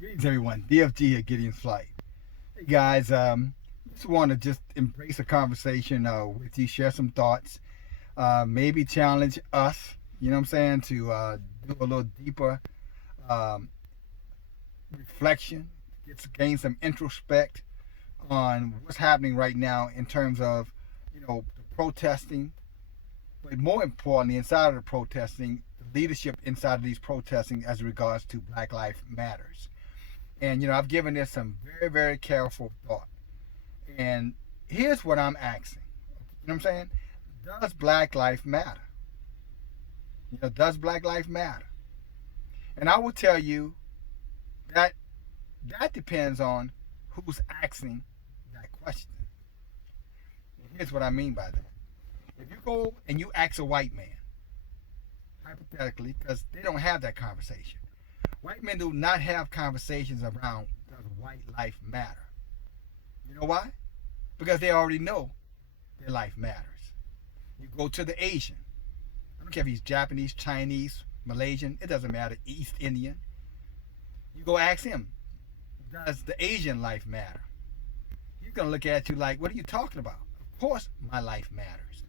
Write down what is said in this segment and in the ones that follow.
Greetings, everyone. DFG at Gideon's Flight. Hey, guys. Just want to just embrace a conversation with you, share some thoughts, maybe challenge us. You know what I'm saying? To do a little deeper um, reflection, gain some introspect on what's happening right now in terms of, the protesting, but more importantly, inside of the protesting, the leadership inside of these protesting as regards to Black Lives Matters. And I've given this some very, very careful thought. And here's what I'm asking. You know what I'm saying? Does Black life matter? Does Black life matter? And I will tell you that that depends on who's asking that question. And here's what I mean by that. If you go and you ask a white man, hypothetically, because they don't have that conversation. White men do not have conversations around does white life matter. You know why? Because they already know their life matters. You go to the Asian. I don't care if he's Japanese, Chinese, Malaysian. It doesn't matter. East Indian. You go ask him, does the Asian life matter? He's going to look at you like, what are you talking about? Of course my life matters.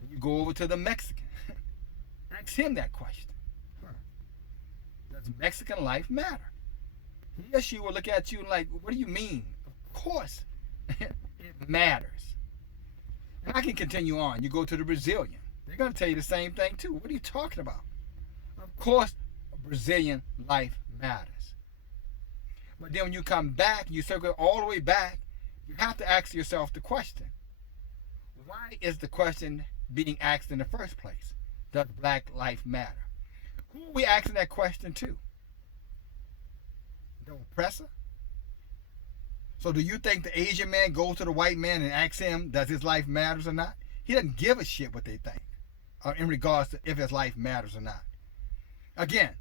Then you go over to the Mexican. Ask him that question. Does Mexican life matter? He or she will look at you like, what do you mean? Of course it matters. And I can continue on. You go to the Brazilian. They're going to tell you the same thing too. What are you talking about? Of course Brazilian life matters. But then when you come back, you circle all the way back, you have to ask yourself the question. Why is the question being asked in the first place? Does Black life matter? Who are we asking that question to? The oppressor? So do you think the Asian man goes to the white man and asks him, does his life matters or not? He doesn't give a shit what they think in regards to if his life matters or not. Again,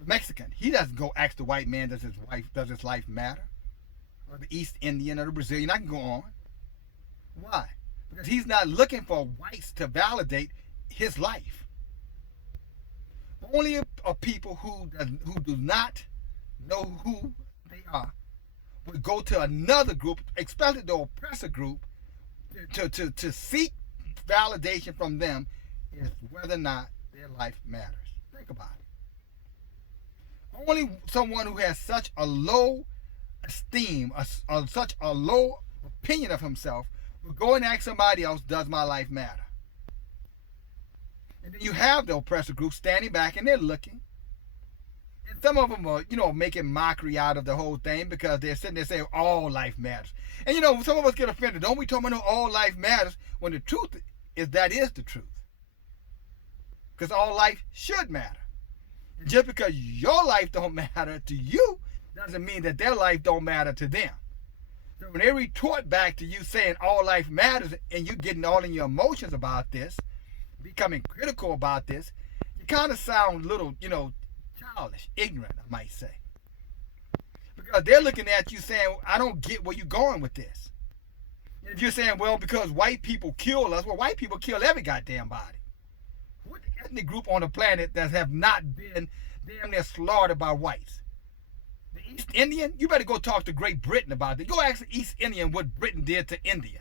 the Mexican, he doesn't go ask the white man, does his life matter? Or the East Indian or the Brazilian, I can go on. Why? Because he's not looking for whites to validate his life. Only a people who do not know who they are would go to another group, especially the oppressor group, to seek validation from them is whether or not their life matters. Think about it. Only someone who has such a low esteem, such a low opinion of himself, will go and ask somebody else, does my life matter? And then you have the oppressor group standing back and they're looking. And some of them are, making mockery out of the whole thing because they're sitting there saying all life matters. And some of us get offended. Don't we talk about all life matters when the truth is that is the truth. Because all life should matter. And just because your life don't matter to you doesn't mean that their life don't matter to them. So when they retort back to you saying all life matters and you getting all in your emotions about this, becoming critical about this, you kind of sound a little, childish, ignorant, I might say. Because they're looking at you saying, I don't get where you're going with this. And if you're saying, well, because white people kill us, well, white people kill every goddamn body. What ethnic group on the planet that have not been damn near slaughtered by whites? The East Indian? You better go talk to Great Britain about it. Go ask the East Indian what Britain did to India.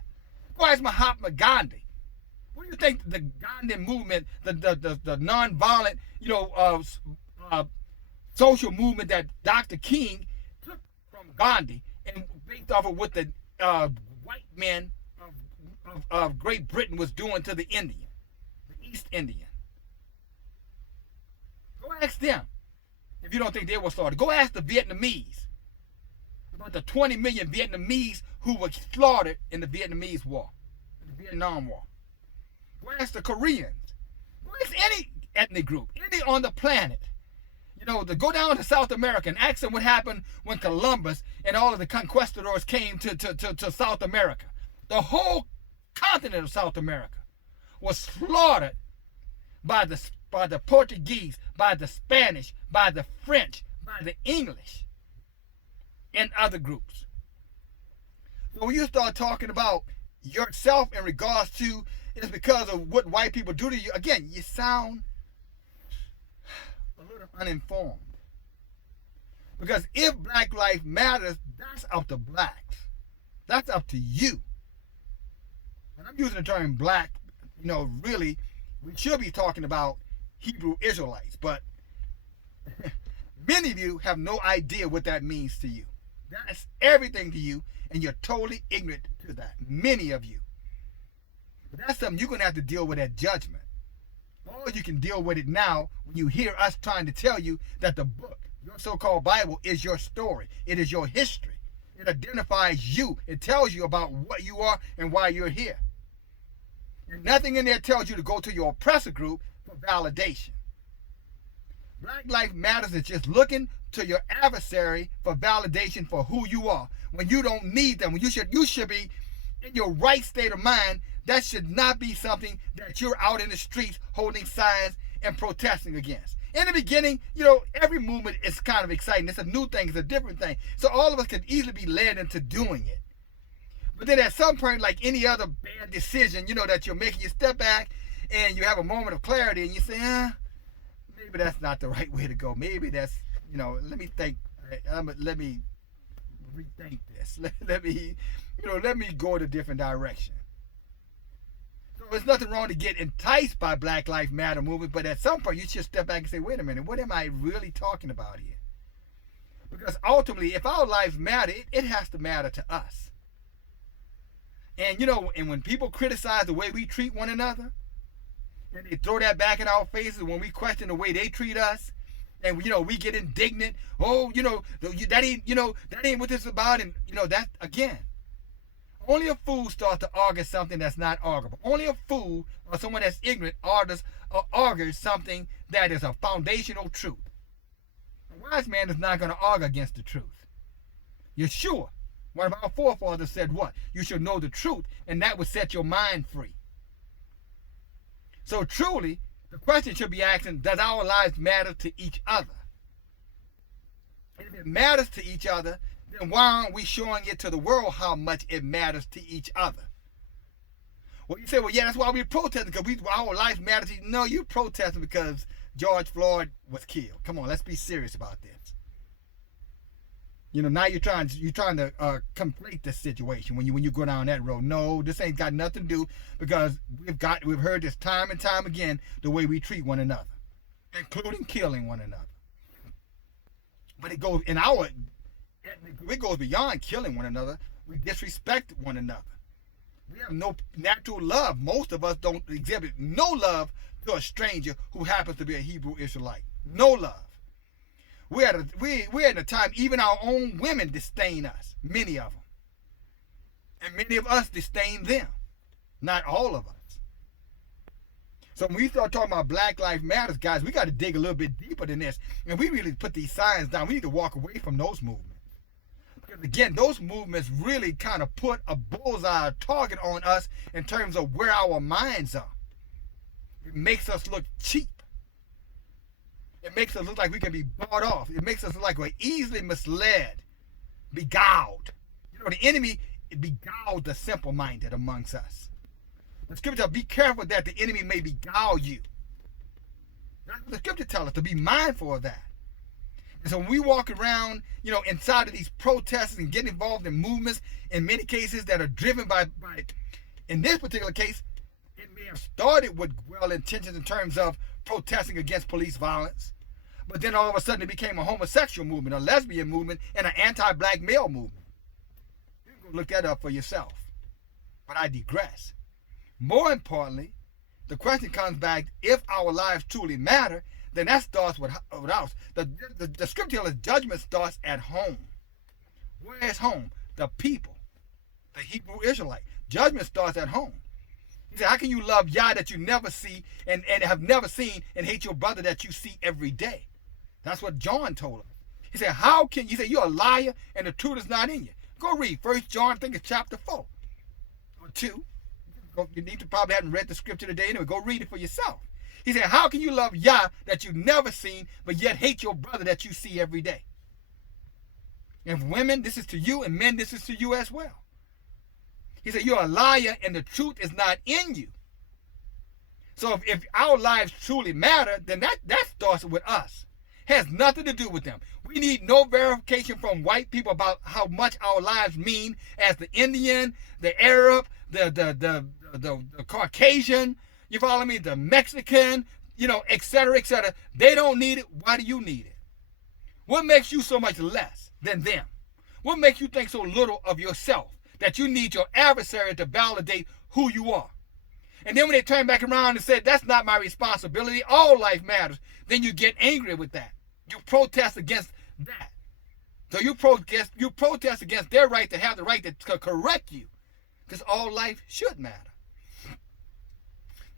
Go ask Mahatma Gandhi. What do you think the Gandhi movement, the non-violent, social movement that Dr. King took from Gandhi and based off of what the white men of Great Britain was doing to the Indian, the East Indian? Go ask them if you don't think they were slaughtered. Go ask the Vietnamese about the 20 million Vietnamese who were slaughtered in the Vietnamese War, in the Vietnam War. Go ask the Koreans. Go ask any ethnic group, any on the planet. To go down to South America and ask them what happened when Columbus and all of the conquistadors came to South America. The whole continent of South America was slaughtered by the Portuguese, by the Spanish, by the French, by the English, and other groups. So when you start talking about yourself in regards to it's because of what white people do to you, again, you sound a little uninformed. Because if Black Life Matters, that's up to blacks. That's up to you. And I'm using the term black, really, we should be talking about Hebrew Israelites. But many of you have no idea what that means to you. That's everything to you, and you're totally ignorant to that. Many of you. But that's something you're going to have to deal with at judgment. Or you can deal with it now when you hear us trying to tell you that the book, your so-called Bible, is your story. It is your history. It identifies you. It tells you about what you are and why you're here. And nothing in there tells you to go to your oppressor group for validation. Black Life Matters is just looking to your adversary for validation for who you are when you don't need them. When you should be in your right state of mind. That should not be something that you're out in the streets holding signs and protesting against. In the beginning, every movement is kind of exciting. It's a new thing. It's a different thing. So all of us could easily be led into doing it. But then at some point, like any other bad decision, that you're making, you step back and you have a moment of clarity and you say, maybe that's not the right way to go. Maybe that's, let me think. Let me rethink this. Let me go in a different direction. So there's nothing wrong to get enticed by Black Lives Matter movement, but at some point you should step back and say, wait a minute, what am I really talking about here? Because ultimately, if our lives matter, it has to matter to us. And and when people criticize the way we treat one another, and they throw that back in our faces when we question the way they treat us, and we get indignant. Oh, that ain't what this is about, and that again. Only a fool starts to argue something that's not arguable. Only a fool or someone that's ignorant argues something that is a foundational truth. A wise man is not going to argue against the truth. Yeshua, one of our forefathers, said what? You should know the truth, and that would set your mind free. So truly, the question should be asking, does our lives matter to each other? And if it matters to each other, then why aren't we showing it to the world how much it matters to each other? Well, you say, well, yeah, that's why we're protesting, because our lives matter to you. No, you're protesting because George Floyd was killed. Come on, let's be serious about this. Now you're trying to conflate this situation when you go down that road. No, this ain't got nothing to do, because we've heard this time and time again, the way we treat one another, including killing one another. But it goes beyond killing one another. We disrespect one another. We have no natural love. Most of us don't exhibit no love to a stranger who happens to be a Hebrew Israelite. No love. We're at a time even our own women disdain us. Many of them. And many of us disdain them. Not all of us. So when we start talking about Black Lives Matter, guys, we got to dig a little bit deeper than this. And we really put these signs down. We need to walk away from those movements. Because again, those movements really kind of put a bullseye target on us in terms of where our minds are. It makes us look cheap. It makes us look like we can be bought off. It makes us look like we're easily misled, beguiled. The enemy beguiled the simple-minded amongst us. The scripture tells us, be careful that the enemy may beguile you. That's what the scripture tells us, to be mindful of that. And so when we walk around, inside of these protests and get involved in movements, in many cases that are driven by in this particular case, it may have started with well intentions in terms of protesting against police violence, but then all of a sudden it became a homosexual movement, a lesbian movement, and an anti-black male movement. You can go look that up for yourself. But I digress. More importantly, the question comes back, if our lives truly matter, then that starts with us. The scripture tells us judgment starts at home. Where is home? The people, the Hebrew Israelite. Judgment starts at home. He said, how can you love Yah that you never see and have never seen, and hate your brother that you see every day? That's what John told us. He said, he said, you're a liar and the truth is not in you. Go read 1 John, I think it's chapter 4 or 2. You need to probably haven't read the scripture today anyway. Go read it for yourself. He said, how can you love Yah that you've never seen, but yet hate your brother that you see every day? And women, this is to you, and men, this is to you as well. He said, you're a liar and the truth is not in you. So if our lives truly matter, then that starts with us. Has nothing to do with them. We need no verification from white people about how much our lives mean as the Indian, the Arab, the Caucasian, you follow me, the Mexican, et cetera, et cetera. They don't need it. Why do you need it? What makes you so much less than them? What makes you think so little of yourself that you need your adversary to validate who you are? And then when they turn back around and say, that's not my responsibility, all life matters, then you get angry with that. You protest against that. So you protest against their right to have the right to correct you, because all life should matter.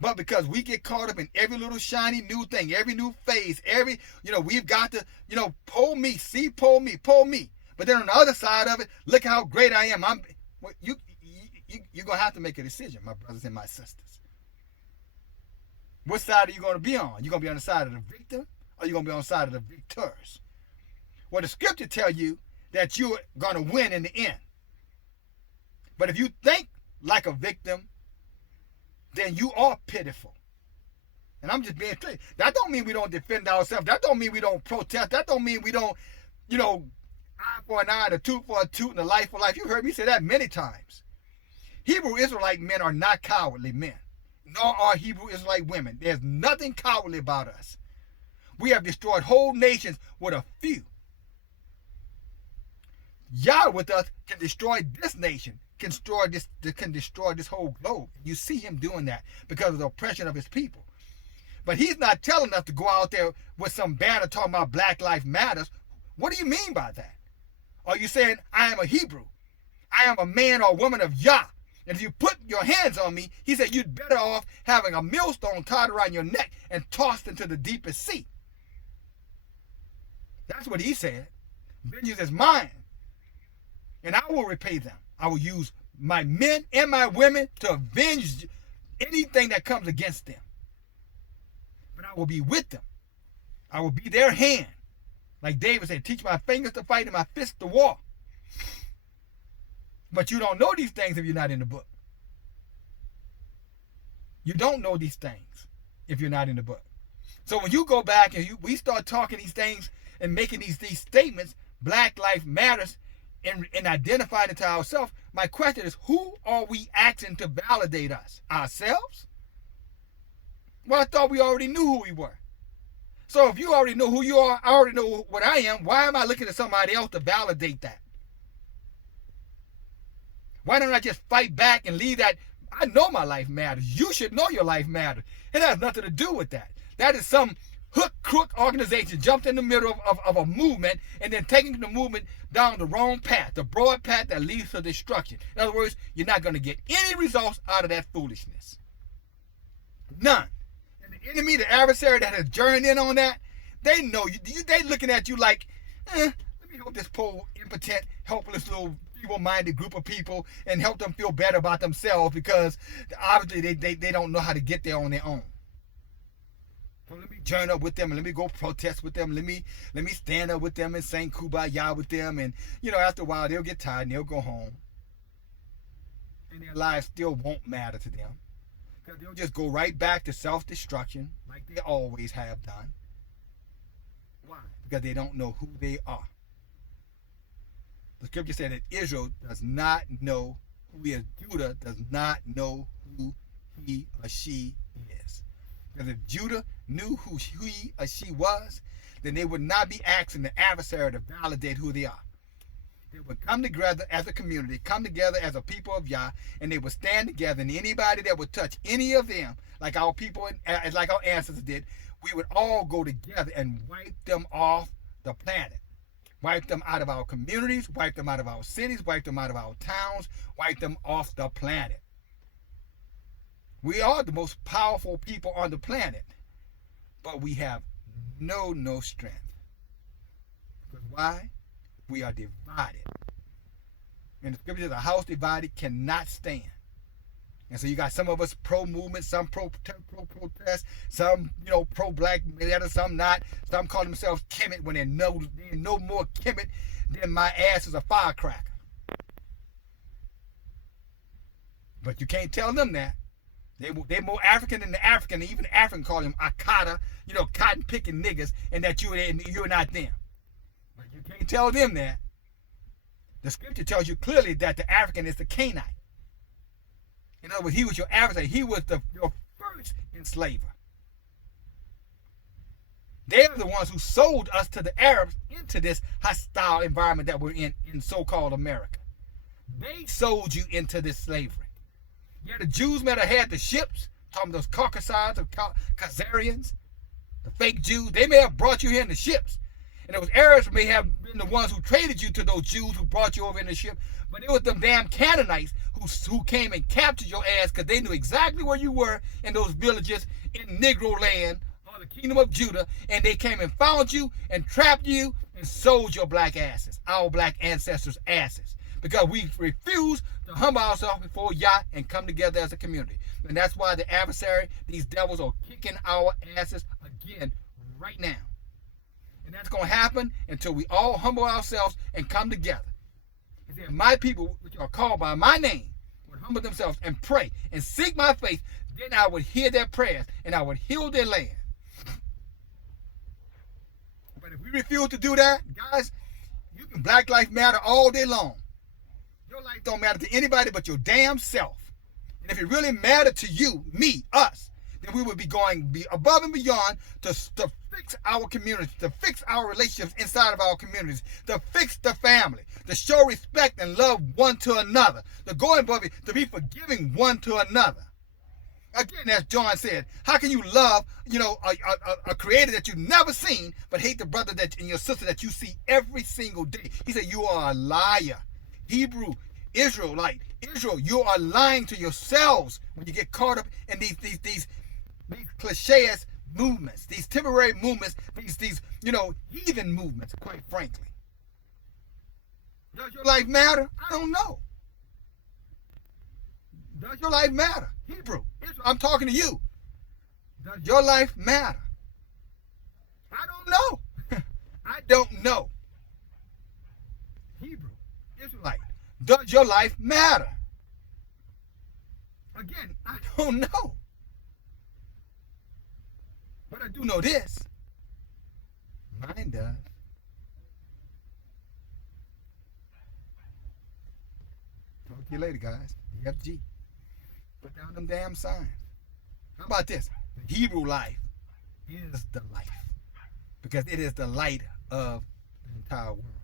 But because we get caught up in every little shiny new thing, every new phase, we've got to, pull me, pull me. But then on the other side of it, look how great I am. You're going to have to make a decision, my brothers and my sisters. What side are you going to be on? You going to be on the side of the victim, or you going to be on the side of the victors? Well, the scripture tells you that you're going to win in the end. But if you think like a victim, then you are pitiful. And I'm just being straight. That don't mean we don't defend ourselves. That don't mean we don't protest. That don't mean we don't, eye for an eye, and a tooth for a tooth, and a life for life. You've heard me say that many times. Hebrew Israelite men are not cowardly men, nor are Hebrew Israelite women. There's nothing cowardly about us. We have destroyed whole nations with a few. Yah with us can destroy this nation, can destroy this whole globe. You see him doing that because of the oppression of his people. But he's not telling us to go out there with some banner talking about Black Lives Matters. What do you mean by that? Are you saying I am a Hebrew? I am a man or woman of Yah. And if you put your hands on me, he said you'd better off having a millstone tied around your neck and tossed into the deepest sea. That's what he said. Vengeance is mine, and I will repay them. I will use my men and my women to avenge anything that comes against them. But I will be with them. I will be their hand. Like David said, teach my fingers to fight and my fists to war. But you don't know these things if you're not in the book. You don't know these things if you're not in the book. So when you go back and we start talking these things and making these statements, Black Lives Matters, and identifying it to ourselves, my question is, who are we asking to validate us? Ourselves? Well, I thought we already knew who we were. So if you already know who you are, I already know what I am, why am I looking at somebody else to validate that? Why don't I just fight back and leave that? I know my life matters. You should know your life matters. It has nothing to do with that. That is some hook crook organization jumped in the middle of a movement and then taking the movement down the wrong path, the broad path that leads to destruction. In other words, you're not going to get any results out of that foolishness. None. And the enemy, the adversary that has journeyed in on that, they know you. They looking at you like, let me help this poor, impotent, helpless little feeble-minded group of people and help them feel better about themselves because obviously they don't know how to get there on their own. So let me join up with them and let me go protest with them. Let me stand up with them and sing Kumbaya with them. And, after a while, they'll get tired and they'll go home. And their lives still won't matter to them. Because they'll just go right back to self-destruction like they always have done. Why? Because they don't know who they are. The scripture said that Israel does not know who he is. Judah does not know who he or she is. Because if Judah knew who he or she was, then they would not be asking the adversary to validate who they are. They would come together as a community, come together as a people of Yah, and they would stand together. And anybody that would touch any of them, like our people, like our ancestors did, we would all go together and wipe them off the planet. Wipe them out of our communities, wipe them out of our cities, wipe them out of our towns, wipe them off the planet. We are the most powerful people on the planet, but we have no strength. Because why? We are divided. And the scripture says a house divided cannot stand. And so you got some of us pro-movement, some pro-protest, some, pro-black matter, some not. Some call themselves Kemet when they're no more Kemet than my ass is a firecracker. But you can't tell them that. They're more African than the African. And even the African call them Akata, cotton picking niggas, and that you're not them. But you can't tell them that. The scripture tells you clearly that the African is the Canaanite. In other words, he was your adversary. He was your first enslaver. They're the ones who sold us to the Arabs into this hostile environment that we're in so-called America. They sold you into this slavery. Yeah, the Jews may have had the ships, talking those Caucasides or Khazarians, the fake Jews. They may have brought you here in the ships. And those Arabs may have been the ones who traded you to those Jews who brought you over in the ship. But it was them damn Canaanites who came and captured your ass because they knew exactly where you were in those villages in Negro land or the kingdom of Judah. And they came and found you and trapped you and sold your black asses, our black ancestors' asses. Because we refuse to humble ourselves before Yah and come together as a community. And that's why the adversary, these devils, are kicking our asses again right now. And that's going to happen until we all humble ourselves and come together. If my people, which are called by my name, would humble themselves and pray and seek my face, then I would hear their prayers and I would heal their land. But if we refuse to do that, guys, you can Black Lives Matter all day long. Your life don't matter to anybody but your damn self. And if it really mattered to you, me, us, then we would be going above and beyond to fix our communities, to fix our relationships inside of our communities, to fix the family, to show respect and love one to another, to go above it, to be forgiving one to another. Again, as John said, how can you love, a creator that you've never seen, but hate the brother and your sister that you see every single day? He said, you are a liar. Hebrew, Israel, you are lying to yourselves when you get caught up in these cliches movements, these temporary movements, these heathen movements, quite frankly. Does your life matter? I don't know. Does your life matter? Hebrew, Israel, I'm talking to you. Does your life matter? I don't know. I don't know. Hebrew, Israelite, does your life matter? Again, I don't know. But I do know this. Mine does. Talk to you later, guys. DFG. Put down them damn signs. How about this? The Hebrew life is the life. Because it is the light of the entire world.